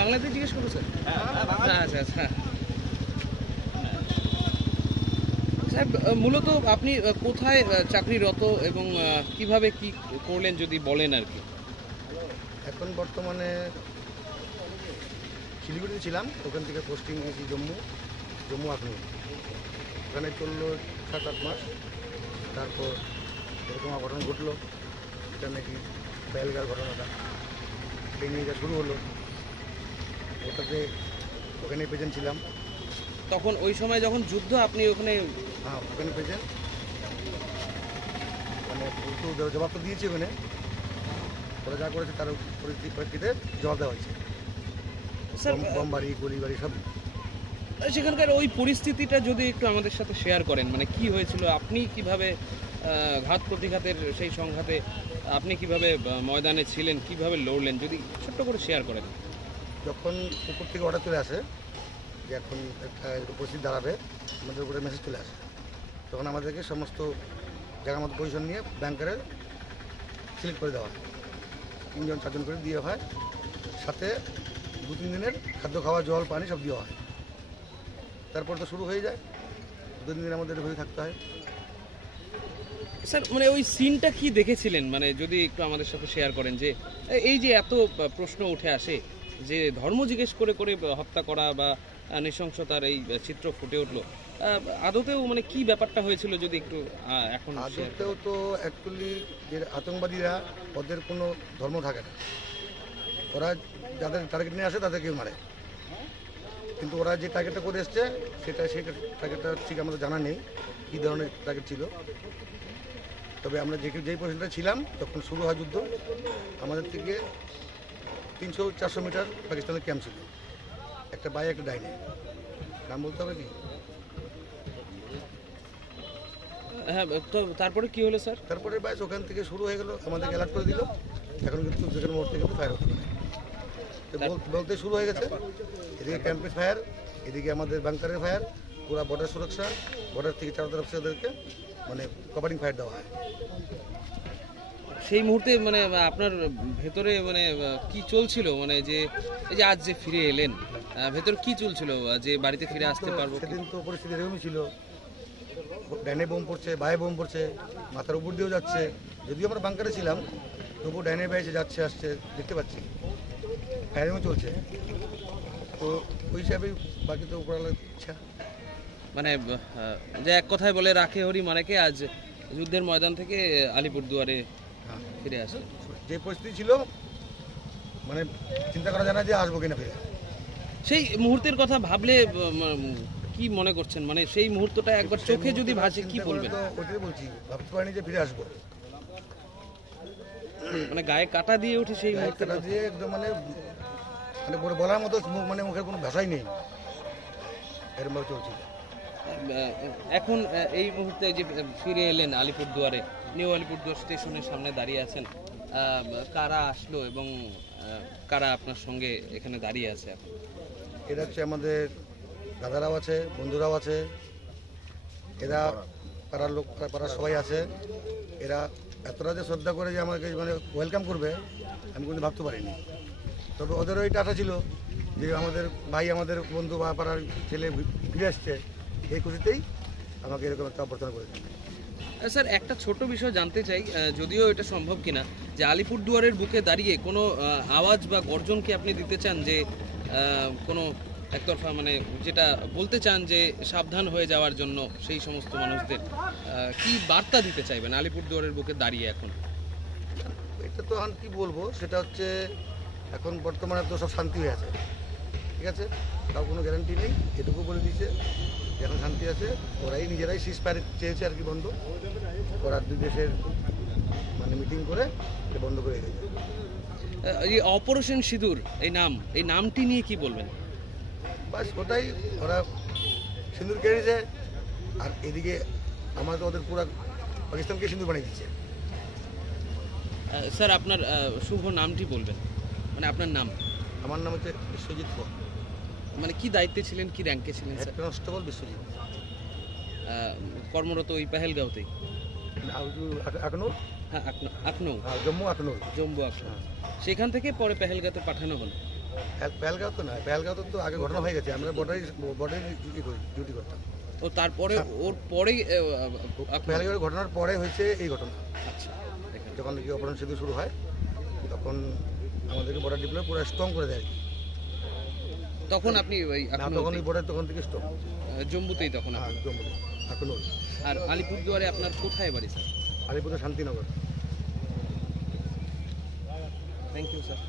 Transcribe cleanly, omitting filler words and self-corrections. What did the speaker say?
বাংলাতে জিজ্ঞেস করবো স্যার? আচ্ছা আচ্ছা স্যার, মূলত আপনি কোথায় চাকরিরত এবং কিভাবে কি করলেন যদি বলেন আর কি। এখন বর্তমানে শিলিগুড়িতে ছিলাম, ওখান থেকে পোস্টিং গেছি জম্মু আখনু। ওখানে চললো 7-8 মাস। তারপর এরকম অঘটন ঘটলো, এটা নাকি বেলগার ঘটনাটা ট্রেনিং যা শুরু হলো, ওটাতে ওখানে প্রেজেন্ট ছিলাম। তখন ওই সময় যখন যুদ্ধ আপনি ওখানে? হ্যাঁ, ওখানে প্রেজেন্ট, মানে তো জবাব তো দিয়েছি ওখানে। ওরা যা করেছে তার পরিপ্রেক্ষিতে জবাব দেওয়া হয়েছে। স্যার, বোমবাড়ি, গুলিবাড়ি সব। সেখানকার ওই পরিস্থিতিটা যদি একটু আমাদের সাথে শেয়ার করেন, মানে কি হয়েছিল, আপনি কিভাবে ঘাত প্রতিঘাতের সেই সংঘাতে আপনি কিভাবে ময়দানে ছিলেন, কিভাবে লড়লেন, যদি ছোট্ট করে শেয়ার করেন। যখন উপর থেকে অর্ডার চলে আসে যে এখন একটা পরিস্থিতি দাঁড়াবে, আমাদের উপরে মেসেজ চলে আসে, তখন আমাদেরকে সমস্ত জায়গার মতো পজিশন নিয়ে ব্যাংকারে সিলেক্ট করে দেওয়া হয়। 3-4 করে দিয়ে হয়, সাথে 2-3 দিনের খাদ্য খাওয়া, জল, পানি সব দেওয়া হয়। তারপর তো শুরু হয়ে যায়, 2-3 দিন আমাদের হয়ে থাকতে হয়। স্যার, মানে ওই সিনটা কি দেখেছিলেন, মানে যদি একটু আমাদের সাথে শেয়ার করেন, যে এই যে এত প্রশ্ন উঠে আসে যে ধর্ম জিজ্ঞেস করে করে হত্যা করা বা নৃশংসতার এই চিত্র ফুটে উঠলো, আদতেও মানে কি ব্যাপারটা হয়েছিল যদি একটু এখন আদতেও তো অ্যাকচুয়ালি যে আতঙ্কবাদীরা, ওদের কোনো ধর্ম থাকে না, ওরা যাদের টার্গেট নিয়ে আসে তাদেরকে মারে। কিন্তু ওরা যে টার্গেটটা করে এসছে সেই টার্গেটটা ঠিক আমাদের জানা নেই কী ধরনের টার্গেট ছিল। তবে আমরা যেই পজিশনটা ছিলাম তখন শুরু হয় যুদ্ধ, আমাদের থেকে 300-400 মিটার পাকিস্তানের ক্যাম্প ছিল, একটা বাই একটা ডাইনে। নাম বলতে হবে কি? হ্যাঁ, তো তারপরে কি হলো স্যার? তারপরে বাইস ওখান থেকে শুরু হয়ে গেল, আমাদেরকে অ্যালার্ট করে দিল, এখন কিন্তু যেখানে মোড় থেকে কিন্তু ফায়ার হতে পারে। বলতে শুরু হয়ে গেছে, এদিকে ক্যাম্পে ফায়ার, এদিকে আমাদের বাংকারের ফায়ার, পুরো বর্ডার সুরক্ষা, বর্ডার থেকে 4 তরফ থেকে ওদেরকে মানে কভারিং ফায়ার দেওয়া হয়। সেই মুহূর্তে মানে আপনার ভেতরে মানে কি চলছিল, মানে যে এই যে আজ যে ফিরে এলেন, ভেতরে কি চলছিল, যে বাড়িতে ফিরে আসতে পারবো? সেদিন তো পরিস্থিতি এরকমই ছিল, ডাইনে বোম পড়ছে, বায়ে বোম পড়ছে, মাথার উপর দিয়েও যাচ্ছে। যদিও আমরা বাংকারে ছিলাম, তবুও ডাইনে বাইছে যাচ্ছে আসছে দেখতে পাচ্ছি, ফায়ারিংও চলছে। তো ওই হিসাবেই বাকি তো উপরালার ইচ্ছা। মানে যে এক কথায় বলে রাখে হরি মারেকে, আজ যুদ্ধের ময়দান থেকে আলিপুরদুয়ারে ফিরে আসে। যে পরিস্থিতি ছিল, মানে চিন্তা করা যায় না যে আসবো কিনা ফিরে। সেই মুহূর্তের কথা ভাবলে কি মনে করছেন, মানে সেই মুহূর্তটা একবার চোখে যদি ভাসে কি বলবেন? ওইটাই বলছি, ভাবতে পারিনি যে ফিরে আসবো, মানে গায়ে কাটা দিয়ে ওঠে সেই মুহূর্তটা দিয়ে একদম মানে মানে বলার মতো মানে মুখের কোনো ভাষাই নেই, এরকমভাবে চলছিল। এখন এই মুহূর্তে যে ফিরে এলেন আলিপুরদুয়ারে, নিউ আলিপুরদুয়ার স্টেশনের সামনে দাঁড়িয়ে আছেন, কারা আসলো এবং কারা আপনার সঙ্গে এখানে দাঁড়িয়ে আছে এখন? এরা হচ্ছে আমাদের দাদারাও আছে, বন্ধুরাও আছে, এরা পাড়ার লোক, পাড়ার সবাই আছে। এরা এতটা যে শ্রদ্ধা করে যে আমাকে মানে ওয়েলকাম করবে আমি কিন্তু ভাবতে পারিনি। তবে ওদেরও এইটা আশা ছিল যে আমাদের ভাই, আমাদের বন্ধু বা পাড়ার ছেলে ফিরে আসছে, এই খুশিতেই আমাকে এরকম একটা অভ্যর্থনা করেছে। স্যার, একটা ছোট বিষয় জানতে চাই, যদিও এটা সম্ভব কিনা, যে আলিপুরদুয়ারের বুকে দাঁড়িয়ে কোনো আওয়াজ বা গর্জন কি আপনি দিতে চান, যে কোনো একতরফা মানে যেটা বলতে চান যে সাবধান হয়ে যাওয়ার জন্য সেই সমস্ত মানুষদের কি বার্তা দিতে চাইবেন আলিপুরদুয়ারের বুকে দাঁড়িয়ে এখন? এটা তো এখন কী বলবো, সেটা হচ্ছে এখন বর্তমানে তো সব শান্তি হয়ে আছে, ঠিক আছে, তাও কোনো গ্যারান্টি নেই। এটুকু বলে দিয়েছে যে এখন শান্তি আছে, ওরাই নিজেরাই সিজফায়ার চেয়েছে আর কি, বন্ধ। ওরা দুই দেশের মানে মিটিং করে বন্ধ করে দিয়েছে। এই অপারেশন সিঁদুর এই নামটি নিয়ে কি বলবেন? বাস ওটাই, ওরা সিঁদুর কেড়েছে, আর এদিকে আমাদের ওদের পুরো পাকিস্তানকে সিঁদুর বানিয়ে দিচ্ছে। স্যার, আপনার শুভ নামটি বলবেন, মানে আপনার নাম? আমার নাম হচ্ছে বিশ্বজিৎ পল। মানে কি দায়িত্বে ছিলেন, কি র্যাঙ্কে ছিলেন? হেড কনস্টেবল বিশ্বজিৎ, কর্মরত ওই পেহেলগাঁওতেই? আখনুর। হ্যাঁ, আখনৌ, জম্মু আখনুর। জম্মু আখনৌ। সেখান থেকে পরে পেহেলগাঁওতে পাঠানো হলো। পেহেলগাঁও তো না, পেহেলগাঁও তো আগে ঘটনা হয়ে গেছে, আমরা বর্ডারে ডিউটি করতাম। ও তারপরে ওর পরেই পেহেলগাঁওয়ের ঘটনার পরে হয়েছে এই ঘটনা। আচ্ছা, দেখেন। যখন নাকি অপারেশন সেতু শুরু হয় তখন আমাদেরকে বর্ডার ডিপ্লোয় পুরো স্ট্রং করে দেয় আর কি। তখন আপনি ওই না, তখন ওই বর্ডার তখন থেকে স্ট্রং। জম্মুতেই তখন হ্যাঁ, জম্মু এখনো। আর আলিপুরদুয়ারে আপনার কোথায় বাড়ি স্যার? আলিপুরে শান্তিনগর। Thank you sir.